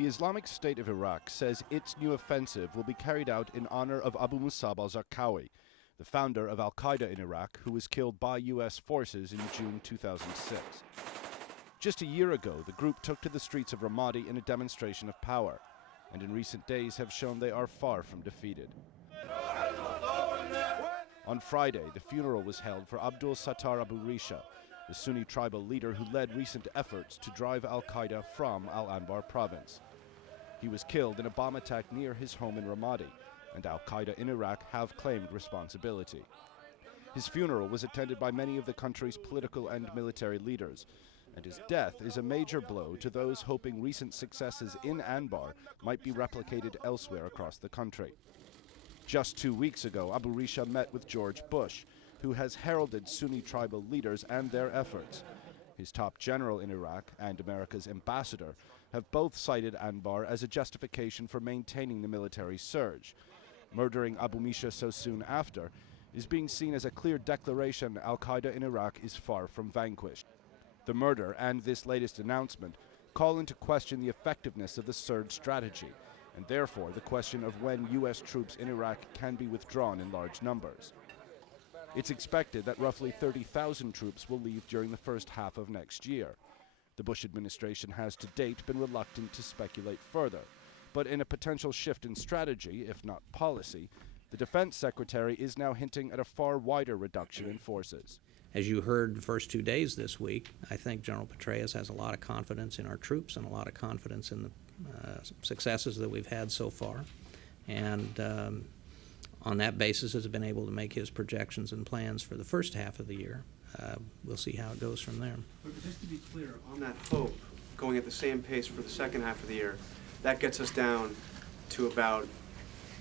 The Islamic State of Iraq says its new offensive will be carried out in honor of Abu Musab al-Zarqawi, the founder of Al-Qaeda in Iraq, who was killed by U.S. forces in June 2006. Just a year ago, the group took to the streets of Ramadi in a demonstration of power, and in recent days have shown they are far from defeated. On Friday, the funeral was held for Abdul Sattar Abu Risha, the Sunni tribal leader who led recent efforts to drive Al-Qaeda from Al-Anbar province. He was killed in a bomb attack near his home in Ramadi, and Al-Qaeda in Iraq have claimed responsibility. His funeral was attended by many of the country's political and military leaders, and his death is a major blow to those hoping recent successes in Anbar might be replicated elsewhere across the country. Just 2 weeks ago, Abu Risha met with George Bush, who has heralded Sunni tribal leaders and their efforts. His top general in Iraq and America's ambassador have both cited Anbar as a justification for maintaining the military surge. Murdering Abu Misha so soon after is being seen as a clear declaration Al-Qaeda in Iraq is far from vanquished. The murder and this latest announcement call into question the effectiveness of the surge strategy, and therefore the question of when U.S. troops in Iraq can be withdrawn in large numbers. It's expected that roughly 30,000 troops will leave during the first half of next year. The Bush administration has to date been reluctant to speculate further, but in a potential shift in strategy, if not policy, the Defense Secretary is now hinting at a far wider reduction in forces. As you heard the first 2 days this week, I think General Petraeus has a lot of confidence in our troops and a lot of confidence in the successes that we've had so far. And on that basis has been able to make his projections and plans for the first half of the year. We'll see how it goes from there. But just to be clear, on that hope, going at the same pace for the second half of the year, that gets us down to about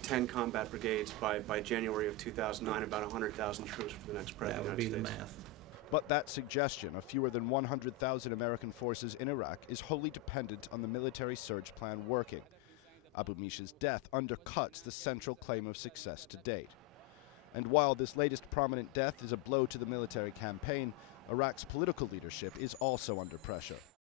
10 combat brigades by January of 2009, about 100,000 troops for the next president That of would the be United the States. math. But that suggestion of fewer than 100,000 American forces in Iraq is wholly dependent on the military surge plan working. Abu Misha's death undercuts the central claim of success to date. And while this latest prominent death is a blow to the military campaign, Iraq's political leadership is also under pressure.